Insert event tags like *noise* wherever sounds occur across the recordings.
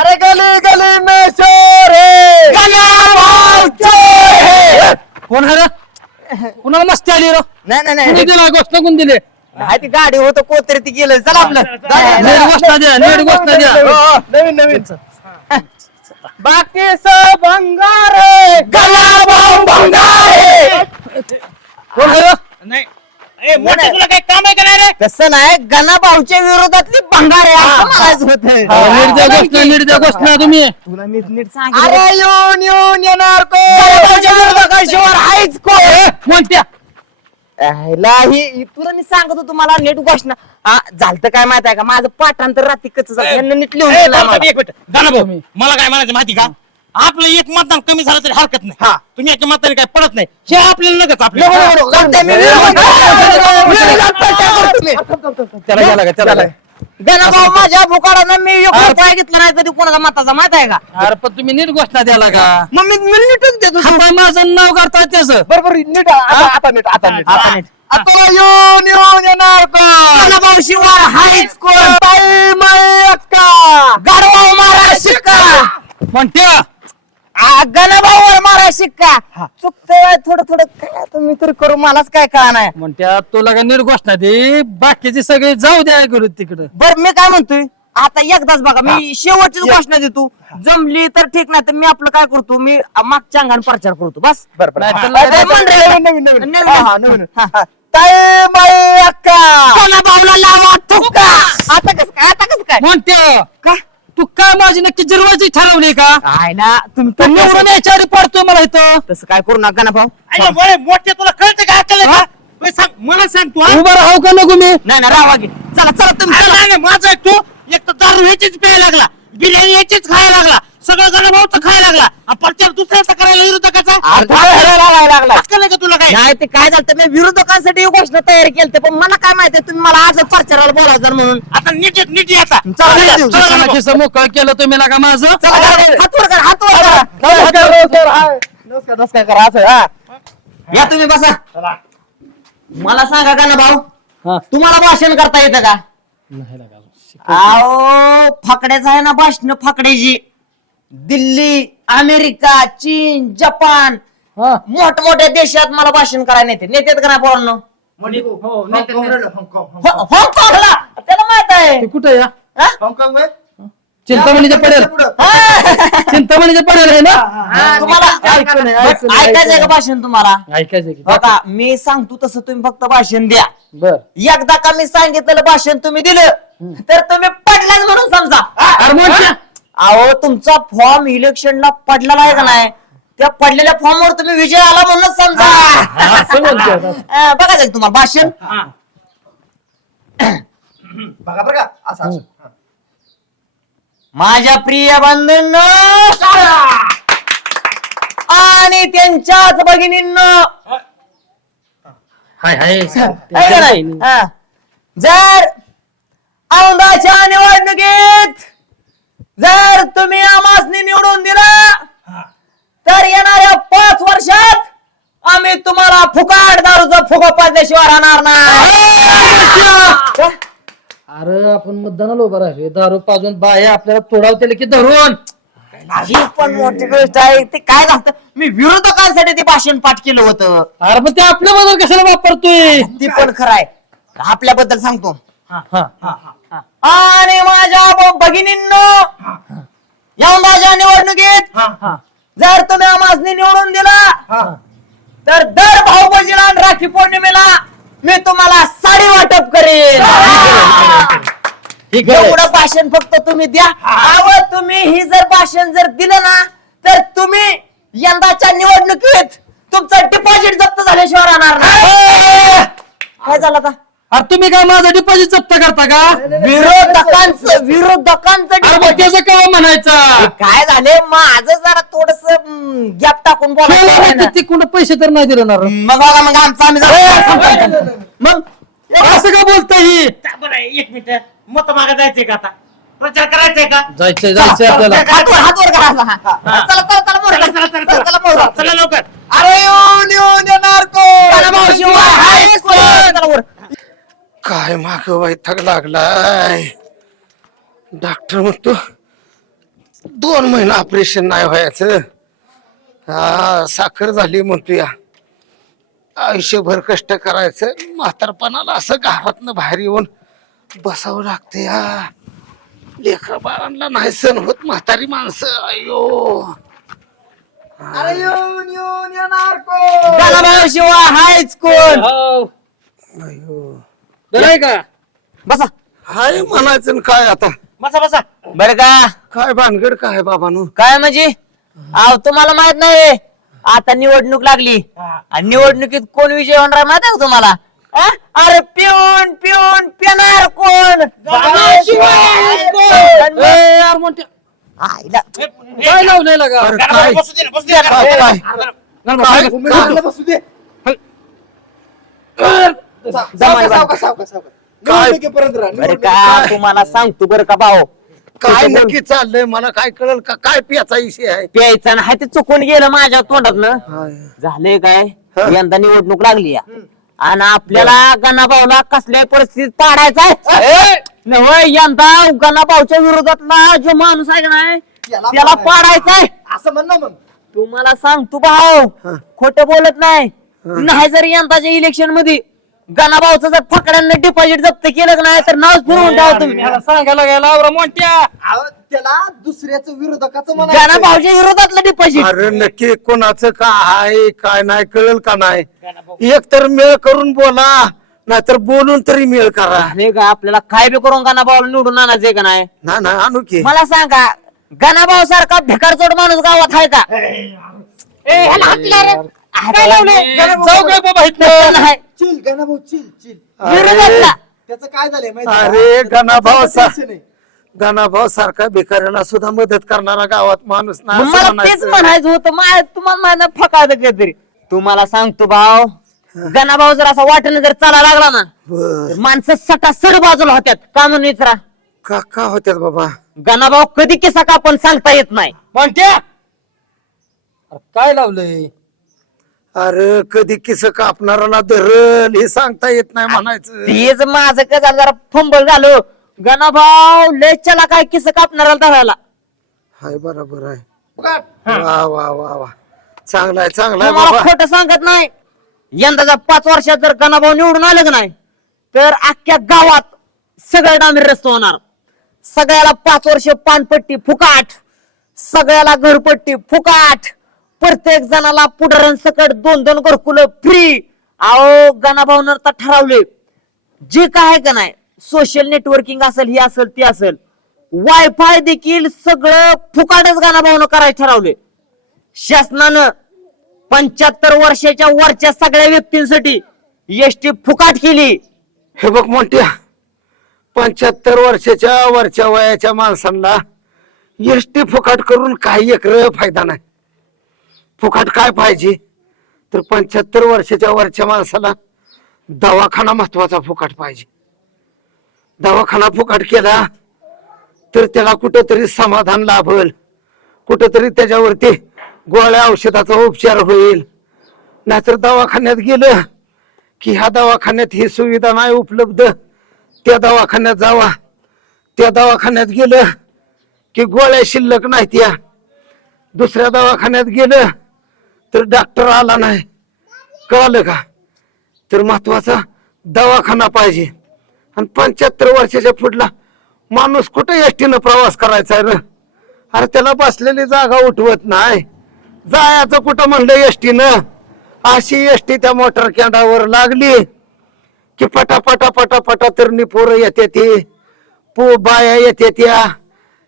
अरे गली गली में शोर है। कोण आहे रे? कुणाला मस्ती आली रो? नाही नाही कुणी नाही दिला घोषणा कोण दिले नाही ती गाडी होत कोणतरी ती गेलं. चला आपलं. नीट घोषणा द्या नीट घोषणा द्या. नवीन नवीन. बाकी सब भंगार है। गला भाऊ भंगार है। कोण आहे रे? नाही. ए मोठे तुला तसं नाही गणा भाऊच्या विरोधातली भंगार आहे असं म्हणायचं हा, होतं नीट द्या घोषणा नीट द्या घोषणा तुम्ही. तुला नीट नीट सांग अरे येऊन येऊन येणार विरोधाशिवाय आहेच को म्हणत्या. ह्याला ही तुला मी सांगतो तुम्हाला नीट घोषणा हा झालं काय माहीत आहे का? माझं पाठांतर रात्री कच यांना नीट लिहून दिलं आम्हाला. मला काय म्हणायचं माहिती का? आपलं एक मतदान कमी झालं तरी हरकत नाही हा. तुम्ही एका मतदान काय पडत नाही हे आपल्याला नको, आपल्याला का भाऊ माझ्या भुकारानं मी एक रुपया घेतला नाही तरी कोणाचा मताचा माहीत आहे का अरे पण तुम्ही नीट घोषणा द्याला का मग मी मी नीटच देतो माझं नाव करता त्याच बरोबर नीट आता नीट आता नीट आता नीट आता येऊन येऊन येणार कोण भाऊ शिवाय हायच कोण बाई माई अक्का गाडवा मारा शिक्का म्हणत्या गणभाऊवर मारा शिक्का. चुकतंय थोडं थोडं काय तुम्ही तरी करू मलाच काय कळा नाही म्हणत्या तुला का नीट घोषणा दे बाकीचे सगळे जाऊ द्या करू तिकडं. बर मी काय म्हणतोय? आता एकदाच बघा मी शेवटचीच घोषणा देतो. जमली तर ठीक नाही तर मी आपलं काय करतो? मी मागच्या अंगाने प्रचार करतो बस. नाही तर अरे, लगेच- मंडळी, नवीन, नवीन. हा, हा. ताई बाई अक्का. गणभाऊला लावा ठुक्का आता कसं काय आता कसं काय? म्हणत्या का? तू काय माझी नक्की जिरवायची ठरवली का? आहे ना तुम्ही तू निवडून यायच्या आधी पडतोय मला इथं. तसं काय करू नका ना भाऊ. बरे, मोठे तुला कळतं का अक्कल आहे का? बे, सांग मला सांग तू हा? उभं राहू का नको मी? नाही ना राहा की चला चला तुम्ही अरे चला. नाही, नाही, माझं आहे तू. एक तर दारू ह्याचीच प्यायला लागला बिर्याणी याचीच खायला लागला. सगळं गणभाऊचं खायला लागला. प्रचार दुसऱ्याचा करायला विरोधकाचा? लागायला लागला. अक्कल आहे का तुला काय? नाही ते काय झालं मी विरोधकांसाठी ही घोषणा तयार केली पण मला काय माहिती तुम्ही मला आज प्रचाराला बोलायचं म्हणून. आता नीट ये, नीट ये आता. चला, चला, चला, चला, गणभाऊ. खिस्सा मोकळ केलं तुम्ही लागा माझं? चला, हात वर करा हात वर करा. नमस्कार नमस्कार करा असं हा. या तुम्ही बसा. मला सांगा का ना भाऊ. तुम्हाला भाषण करता येतं का? आओ फाकड्याचं आहे ना भाषण फाकड्याची. दिल्ली अमेरिका चीन जपान. हा. मोठमोठ्या देशात मला भाषण करायला नेते. नेतेत का नाही पोरांनो? हो- हाँगकाँगला. त्याला माहीत आहे. ते कुठे या हा? चिंतामणीच्या पडेल. हा. चिंतामणीच्या पडेल आहे ना? तुम्हाला ऐकून आहे, ऐकून आहे, ऐकायचंय ऐकून का आहे. भाषण तुम्हाला? ऐकायचं की. बघा मी सांगतो तसं तुम्ही फक्त भाषण द्या. बर. एकदा का मी सांगितलेलं भाषण तुम्ही दिलं तर तुम्ही पडलाच म्हणून समजा. अरे. अहो तुमचा फॉर्म इलेक्शनला पडलेला आहे का नाही? त्या पडलेल्या फॉर्म वर तुम्ही विजय आला म्हणून समजा. असं. *laughs* अं, बघा जाईल तुम्हाला भाषण. बघा बघा असं असं. माझ्या प्रिय बंधूंनो आणि त्यांच्याच भगिनींनो. हाय हाय. *laughs* आहे का नाही? हा. जर औंधाच्या निवडणुकीत जर तुम्ही आमासनी निवडून दिलं तर येणाऱ्या पाच वर्षात आम्ही तुम्हाला फुकाट दारूचा फुगा पाडल्याशिवाय राहणार नाही. अरे आपण मतदानाला उभं राहिले दारू पाजून बाया आपल्याला तोडावतील की धरून? ही पण मोठी गोष्ट आहे ते काय झालं? मी विरोधकांसाठी ते भाषण पाठ केलं होतं. अरे पण ते आपल्या बद्दल कशाला वापरतोय? ती पण खरं आहे. आपल्याबद्दल सांगतो. आणि माझ्या ब- भगिनींनो यंदाच्या निवडणुकीत जर तुम्ही आमासनी निवडून दिला तर दर भाऊबजीला आणि राखी पौर्णिमेला मी तुम्हाला साडी वाटप करेन. ठीक आहे. एवढं भाषण फक्त तुम्ही द्या. अव तुम्ही ही जर भाषण जर दिलं ना तर तुम्ही यंदाच्या निवडणुकीत तुमचं डिपॉझिट जप्त झाल्याशिवाय राहणार नाही. काय झालं आता? अरे तुम्ही काय माझा डिपॉझिट जप्त करता का? विरोधकांचं विरोधकांचं अरे मग deposit. त्याचं काय म्हणायचं? काय झाले माझं जरा थोडस गॅप टाकून बोलायचं आहे ना. ते कुठं पैसे तर नाही दिले ना रे. मग बघा मग आमचं आम्ही मग असं का बोलता ही? बरं एक मिनिट. मत मागा जायचंय का आता? प्रचार करायचंय का? जायचंय जायचंय आपल्याला. करा असं. हा. चला चला चला मोरा. चला चला चला चला, चला, चला मोरा. चला लवकर. अरे येऊन येऊन येणार कोण मावशी वा. काय माग वैताग लागलाय? डॉक्टर म्हणतो दोन महिना ऑपरेशन नाही व्हायचं. हा साखर झाली म्हणतो या. आयुष्यभर कष्ट करायचं. म्हातारपणाला असं घरातनं बाहेर येऊन बसावं लागतं या. लेकरा बाळांना नाही सण होत म्हातारी माणसं. अयो अरे येऊन येऊन येणार कोण? शिवाय हायच कोण? अयो बरं आहे का? बसा. हाय म्हणायचं न काय आता? बसा बसा. बर का? काय भानगड काय बाबानू? काय म्हणजे? अहो तुम्हाला माहीत नाही आता निवडणूक लागली. आणि निवडणुकीत कोण विजय होणार माहीत आहे का तुम्हाला? अरे पिऊन पिऊन पिणार कोण? ए, यार म्हणते. आईला. काय लावलेलं का अरे गणाभाऊ, काय? बसू दे ना, बसू दे ना. काय? काय? गणाभाऊ, काय- काय- जमाय बा. काय? बरं का तुम्हाला सांगतो बरं का भाऊ? काय नक्की चाललंय मला काय कळल का? काय पियाचा विषय आहे? प्यायचं ना ते चुकून गेलं माझ्या तोंडातनं. झालंय काय? हा. यंदा निवडणूक लागली या. आणि आपल्याला गणाभाऊला कसल्याही परिस्थितीत पाडायचाय नव्हे यंदा गणाभाऊच्या विरोधातला जो माणूस आहे का नाही त्याला पाडायचाय असं म्हण ना मग. तुम्हाला सांगतो भाऊ. खोट बोलत नाही. नाही जर यंदाच्या इलेक्शनमध्ये गणाभाऊचं जर फकड्यांना डिपॉझिट जप्त केलं का नाही तर नाव फिरवून ठेवा तुम्ही. याला सांगायला गेला आवरा मोठ्या. अहो, त्याला दुसऱ्याचं विरोधकाचं गणाभाऊच्या विरोधातलं डिपॉझिट अरे नक्की कोणाचं काय आहे काय नाही कळल का नाही? एक तर मेळ करून बोला नाहीतर बोलून तरी मेळ करा. अरे का आपल्याला काय बी करून गणाभाऊला निवडून आणायचंय का नाही? ना ना आणू की. मला सांगा गणाभाऊ सारखा भिकारचोट माणूस गावात आहे का? ए, ह्याला हात दिला रे. काय लावलंय? जाऊ काय बाबा तसं नाही. चिल गाणं भाऊ चिल. चिल विरोधातला. त्याचं काय झालंय माहिती अरे सा आहे. गणाभाव सारखा भिकाऱ्याला सुद्धा मदत करणारा गावात माणूस ना मग मला तेच म्हणायचं होतं मा- तुम्हाला फकाळ काहीतरी. तुम्हाला सांगतो भाऊ गणाभाऊ जर असा वाटेने जर चाला लागला ना तर माणसं सटा सड बाजूला होत्यात. का म्हणून विचारा? का का होत्यात बाबा? गणाभाऊ कधी किसा का पण सांगता येत नाही. म्हणत्या काय लावलंय? अरे कधी किस कापणाराला धरल हे सांगता येत नाही म्हणायचं. तेच माझं काय झालं? जरा फंबल झालो गणाभाऊ लय चला काय किस कापणाऱ्याला धरायला. हाय बरोबर आहे. वा वा वा वा. चांगला आहे चांगला आहे तुम्हाला बाबा. खोटं सांगत नाही. यंदाच्या पाच वर्षात जर गणाभाऊ निवडून आलं का नाही तर अख्ख्या गावात सगळं डांबरी रस्ते होणार. सगळ्याला पाच वर्ष पानपट्टी फुकाट. सगळ्याला घरपट्टी फुकाट. प्रत्येक जणाला पुढारण सकट दोन दोन घरकुल फ्री अहो गणाभाऊनं तर ठरवले. जे काय आहे का नाही सोशल नेटवर्किंग असेल ही असेल ती असेल. वायफाय देखील सगळं फुकाटच गणाभाऊनं करायचं ठरवले. शासनानं पंच्याहत्तर वर्षाच्या वरच्या सगळ्या व्यक्तींसाठी एसटी फुकाट केली. हे बघ मोठ्या पंच्याहत्तर वर्षाच्या वरच्या वयाच्या माणसांना एसटी फुकाट करून काही एक फायदा नाही. फुकाट काय पाहिजे? तर पंच्याहत्तर वर्षाच्या वरच्या माणसाला दवाखाना महत्त्वाचा फुकाट पाहिजे. दवाखाना फुकाट केला तर त्याला कुठंतरी समाधान लाभल. कुठंतरी त्याच्यावरती गोळ्या औषधाचा उपचार होईल. नाहीतर दवाखान्यात गेलं की ह्या दवाखान्यात ही सुविधा नाही उपलब्ध. त्या दवाखान्यात जावा. त्या दवाखान्यात गेलं की गोळ्या शिल्लक नाही त्या. दुसऱ्या दवाखान्यात गेलं तर डॉक्टर आला नाही. कळलं का? तर महत्त्वाचा दवाखाना पाहिजे. आणि पंच्याहत्तर वर्षाच्या पुढला माणूस कुठे एसटीनं प्रवास करायचा आहे ना अरे त्याला बसलेली जागा उठवत नाही. जायचं कुठं म्हणलं एसटीनं? अशी एसटी त्या मोटर कॅन्डावर लागली की पटापटा पटापटा तरणी पोरं येते ते. पो बाया येते त्या.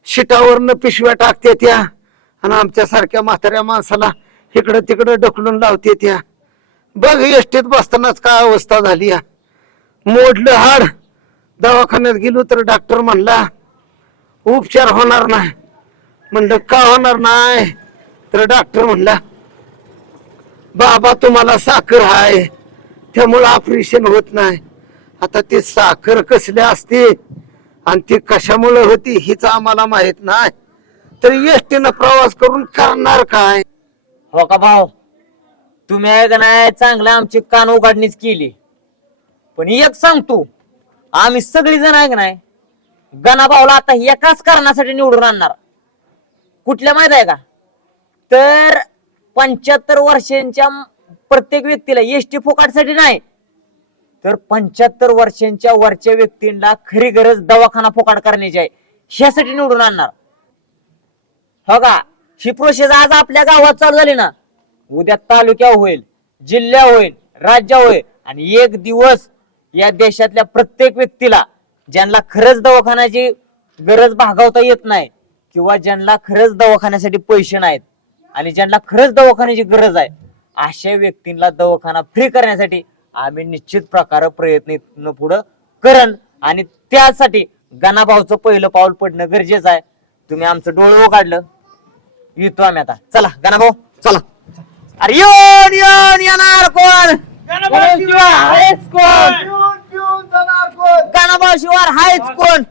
शिटावरनं पिशव्या टाकते त्या. आणि आमच्यासारख्या म्हाताऱ्या माणसाला इकडं तिकडं ढकलून लावते त्या. बघ एसटीत बसतानाच काय अवस्था झाली या. मोडलं हाड. दवाखान्यात गेलो तर डॉक्टर म्हणला उपचार होणार नाही. म्हणलं का होणार नाही? तर डॉक्टर म्हणला बाबा तुम्हाला साखर आहे. त्यामुळं ऑपरेशन होत नाही. आता ते साखर कसले असते आणि ती कशामुळे होती हिचं आम्हाला माहीत नाही. तर एसटीनं प्रवास करून करणार काय? हो का भाऊ? तुम्ही आहे का नाही चांगलं आमची कान उघडणीच केली. पण एक सांगतो आम्ही सगळी जण आहे का नाही गणाभाऊला आता एकाच कारणासाठी निवडून आणणार. कुठल्या माहीत आहे का? तर पंच्याहत्तर वर्षांच्या प्रत्येक व्यक्तीला एसटी फोकाटसाठी नाही तर पंच्याहत्तर वर्षांच्या वरच्या व्यक्तींना खरी गरज दवाखाना फोकाट करण्याची आहे. ह्यासाठी निवडून आणणार. हो का? ही प्रोसेस आज आपल्या गावात चालू झाली ना उद्या तालुक्या होईल जिल्हा होईल राज्य होईल आणि एक दिवस या देशातल्या प्रत्येक व्यक्तीला ज्यांना खरंच दवाखान्याची गरज भागवता येत नाही किंवा ज्यांना खरंच दवाखान्यासाठी पैसे नाहीत आणि ज्यांना खरंच दवाखान्याची गरज आहे अशा व्यक्तींना दवाखाना फ्री करण्यासाठी आम्ही निश्चित प्रकारे प्रयत्न पुढं करण आणि त्यासाठी गणाभाऊचं पहिलं पाऊल पडणं गरजेचं आहे. तुम्ही आमचं डोळं काढलं येतो आम्ही आता. चला गणाभाऊ चला. अरे येऊन येऊन येणार कोण? गणाभाऊ शिवाय आहेच कोण? गणाभाऊ शिवाय हायच कोण?